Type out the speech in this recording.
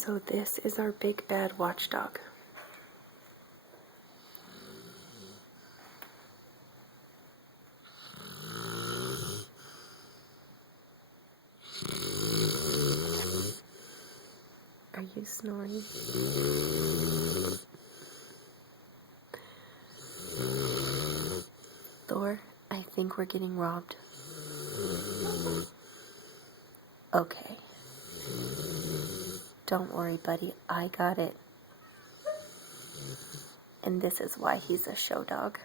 So this is our big bad watchdog. Are you snoring? Thor, I think we're getting robbed. Okay. Don't worry, buddy. I got it. And this is why he's a show dog.